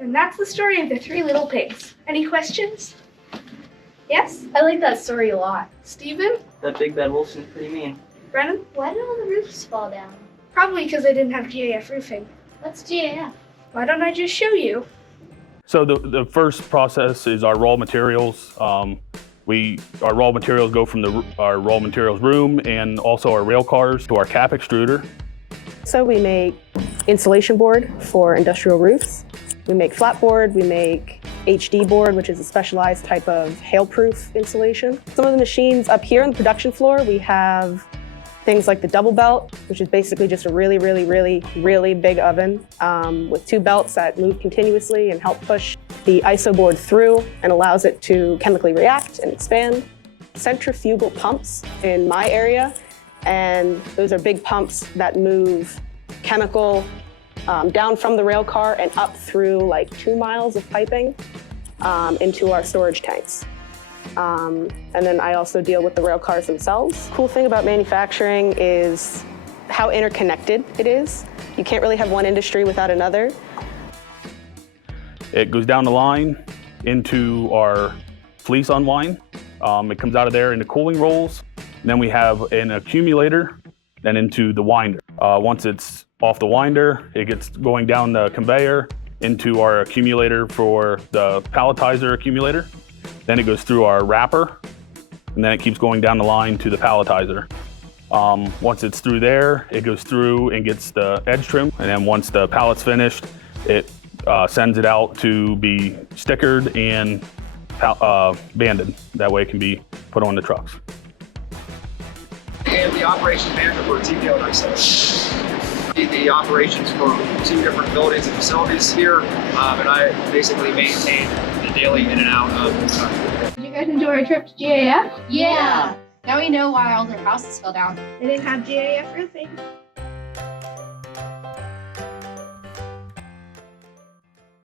And that's the story of the three little pigs. Any questions? Yes? I like that story a lot. Steven? That big bad wolf seems pretty mean. Brennan? Why did all the roofs fall down? Probably because I didn't have GAF roofing. What's GAF? Why don't I just show you? So the first process is our raw materials. Our raw materials go from our raw materials room and also our rail cars to our cap extruder. So we make insulation board for industrial roofs. We make flat board, we make HD board, which is a specialized type of hail-proof insulation. Some of the machines up here on the production floor, we have things like the double belt, which is basically just a really, really, really, really big oven with two belts that move continuously and help push the iso board through and allows it to chemically react and expand. Centrifugal pumps in my area, and those are big pumps that move chemical down from the rail car and up through like 2 miles of piping into our storage tanks. And then I also deal with the rail cars themselves. Cool thing about manufacturing is how interconnected it is. You can't really have one industry without another. It goes down the line into our fleece unwind. It comes out of there into cooling rolls. Then we have an accumulator, then into the winder. Once it's off the winder, it gets going down the conveyor into our accumulator for the palletizer accumulator. Then it goes through our wrapper, and then it keeps going down the line to the palletizer. Once it's through there, it goes through and gets the edge trim, and then once the pallet's finished, it sends it out to be stickered and banded. That way it can be put on the trucks. And the operations manager for TPO myself. The operations for 2 different buildings and facilities here, and I basically maintain the daily in and out of the truck. Did you guys enjoy our trip to GAF? Yeah. Now we know why all their houses fell down. They didn't have GAF roofing.